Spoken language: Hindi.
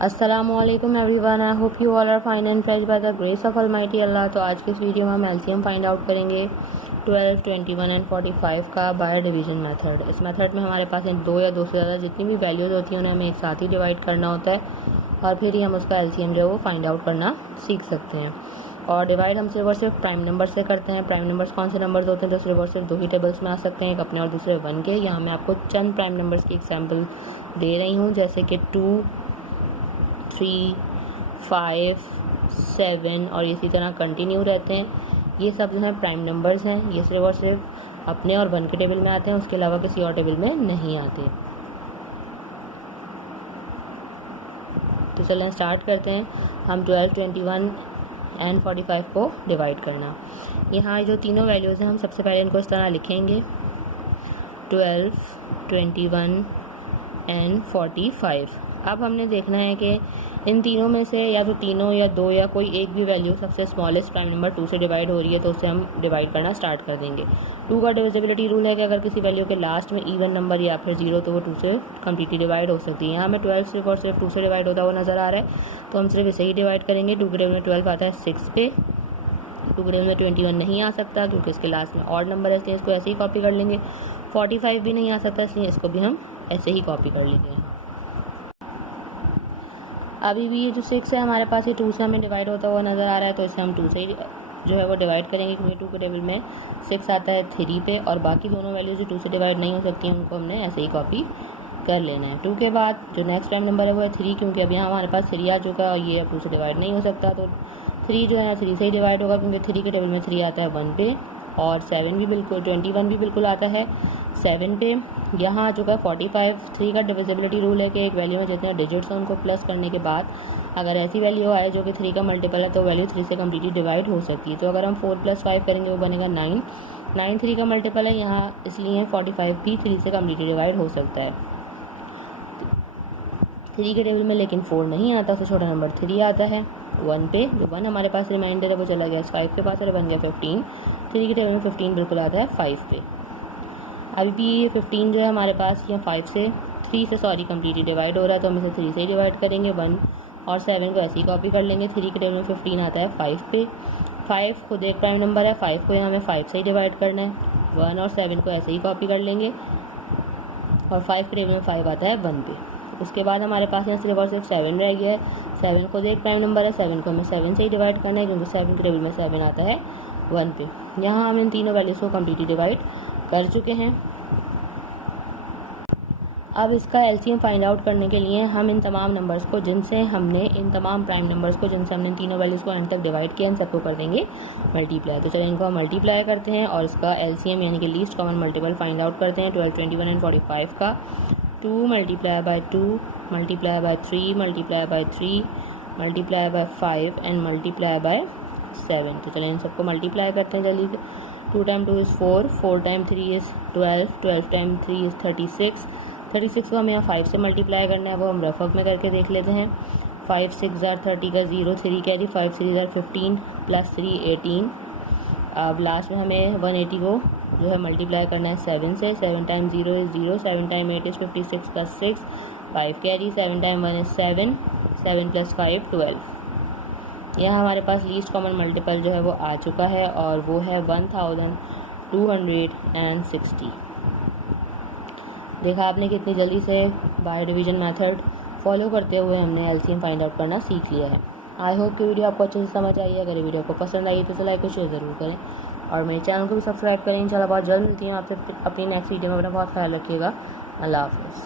अस्सलामुअलैकुम everyone, I hope you all are fine and fresh by the grace of almighty अल्लाह। तो आज की इस वीडियो में हम एलसीएम फाइंड आउट करेंगे 12, 21 एंड 45 का बाय डिवीजन मेथड। इस मेथड में हमारे पास दो या दो से ज़्यादा जितनी भी वैल्यूज़ होती हैं उन्हें हमें एक साथ ही डिवाइड करना होता है और फिर ही हम उसका एलसीएम जो है वो फाइंड आउट करना सीख सकते हैं। और डिवाइड हम सिर्फ और सिर्फ प्राइम नंबर से करते हैं। प्राइम नंबर्स कौन से नंबर्स होते हैं तो सिर्फ और सिर्फ दो ही टेबल्स में आ सकते हैं, एक अपने और दूसरे वन के। यहाँ मैं आपको चंद प्राइम नंबर्स की एग्जाम्पल दे रही हूँ, जैसे कि 2, 3, 5, 7 और इसी तरह कंटिन्यू रहते हैं। ये सब जो है प्राइम नंबर्स हैं। ये सिर्फ और सिर्फ अपने और वन के टेबल में आते हैं, उसके अलावा किसी और टेबल में नहीं आते। तो चलें स्टार्ट करते हैं हम 12, 21 एंड 45 को डिवाइड करना। यहाँ जो तीनों वैल्यूज़ हैं हम सबसे पहले इनको इस तरह लिखेंगे 12, 21 एंड 45। अब हमने देखना है कि इन तीनों में से या तो तीनों या दो या कोई एक भी वैल्यू सबसे स्मॉलेस्ट प्राइम नंबर 2 से डिवाइड हो रही है तो उससे हम डिवाइड करना स्टार्ट कर देंगे। 2 का डिविजिबिलिटी रूल है कि अगर किसी वैल्यू के लास्ट में इवन नंबर या फिर 0 तो वो 2 से कम्प्लीटली डिवाइड हो सकती है। यहाँ हमें 12 सिर्फ और सिर्फ 2 से डिवाइड होता हुआ नज़र आ रहा है तो हम सिर्फ इसे ही डिवाइड करेंगे। 2 के टेबल में 12 आता है 6 पे। 2 के टेबल में 21 नहीं आ सकता क्योंकि इसके लास्ट में ऑड नंबर है, इसलिए इसको ऐसे ही कॉपी कर लेंगे। 45 भी नहीं आ सकता, इसलिए इसको भी हम ऐसे ही कॉपी कर लेंगे। अभी भी ये जो 6 है हमारे पास, ये 2 से हमें डिवाइड होता हुआ नज़र आ रहा है तो इसे हम 2 से ही जो है वो डिवाइड करेंगे क्योंकि 2 के टेबल में 6 आता है 3 पे और बाकी दोनों वैल्यूज जो 2 से डिवाइड नहीं हो सकती हैं उनको हमने ऐसे ही कॉपी कर लेना है। 2 के बाद जो नेक्स्ट प्राइम नंबर है वो है 3, क्योंकि अब यहाँ हमारे पास 3 आ चुका है और ये अब 2 से डिवाइड नहीं हो सकता तो 3 जो है 3 से ही डिवाइड होगा क्योंकि 3 के टेबल में 3 आता है 1 पे और 7 भी बिल्कुल 21 भी बिल्कुल आता है 7 पे। यहाँ आ चुका है 45। 3 का डिविजिबिलिटी रूल है कि एक वैल्यू में जितने डिजिट्स हैं उनको प्लस करने के बाद अगर ऐसी वैल्यू आए जो कि 3 का मल्टीपल है तो वैल्यू 3 से कम्प्लीटली डिवाइड हो सकती है। तो अगर हम 4 + 5 करेंगे वो बनेगा 9। 9 3 का मल्टीपल है यहाँ, इसलिए 45 भी 3 से कम्प्लीटली डिवाइड हो सकता है। 3 के टेबल में लेकिन 4 नहीं आता, तो छोटा नंबर 3 आता है 1 पे। जो 1 हमारे पास रिमाइंडर है वो चला गया 5 के पास और बन गया 15। 3 के टेबल में 15 बिल्कुल आता है 5 पे। अभी भी ये 15 जो है हमारे पास यहाँ 3 से कम्प्लीटली डिवाइड हो रहा है तो हम इसे 3 से ही डिवाइड करेंगे। 1 और 7 को ऐसे ही कॉपी कर लेंगे। 3 के टेबल में 15 आता है 5 पे। 5 खुद एक प्राइम नंबर है, 5 को यहाँ हमें 5 से ही डिवाइड करना है। 1 और 7 को ऐसे ही कॉपी कर लेंगे और 5 के टेबल में 5 आता है 1 पे। उसके बाद हमारे पास यहाँ सिर्फ और सिर्फ 7 रह गया है। 7 खुद एक प्राइम नंबर है, 7 को हमें 7 से ही डिवाइड करना है क्योंकि 7 के टेबल में 7 आता है 1 पे। यहाँ हम इन तीनों वैल्यूज़ को कम्प्लीटली डिवाइड कर चुके हैं। अब इसका एलसीएम फाइंड आउट करने के लिए हम इन तमाम नंबर्स को जिनसे हमने इन तमाम प्राइम नंबर्स को जिनसे हमने इन तीनों वैल्यूज़ को एंड तक डिवाइड किया इन सबको कर देंगे मल्टीप्लाई। तो चलिए इनको हम मल्टीप्लाई करते हैं और इसका एलसीएम यानी कि least common multiple find out करते हैं 12, 21 एंड 45 का। 2 multiply by 2 multiply by 3 multiply by 3 multiply by 5 and multiply by 7। तो चलिए इन सबको मल्टीप्लाई करते हैं जल्दी से। 2 time 2 is 4, 4 time 3 is 12, 12 time 3 is 36। 36 को हमें यहाँ 5 से मल्टीप्लाई करना है, वो हम रफ वर्क में करके देख लेते हैं। 5 6 ज़ार 30 का 0, 3 कैरी, 5 3 ज़ार 15 प्लस 3 18। अब लास्ट में हमें 180 को जो है मल्टीप्लाई करना है 7 से। 7 time 0 is 0, 7 time 8 is 56 plus 6, 5 carry, 7 time 1 is 7, 7 plus 5 12। यहाँ हमारे पास लीस्ट कॉमन मल्टीपल जो है वो आ चुका है और वो है 1260। देखा आपने कितनी जल्दी से बाय डिवीजन मेथड फॉलो करते हुए हमने एलसीएम फाइंड आउट करना सीख लिया है। आई होप कि वीडियो आपको अच्छे से समझ आई है। अगर ये वीडियो आपको पसंद आई तो लाइक और शेयर ज़रूर करें और मेरे चैनल को भी सब्सक्राइब करें। इंशाल्लाह बहुत जल्द मिलती हूँ आपसे अपनी नेक्स्ट वीडियो में। अपना बहुत ख्याल रखिएगा। अल्लाह हाफ़िज़।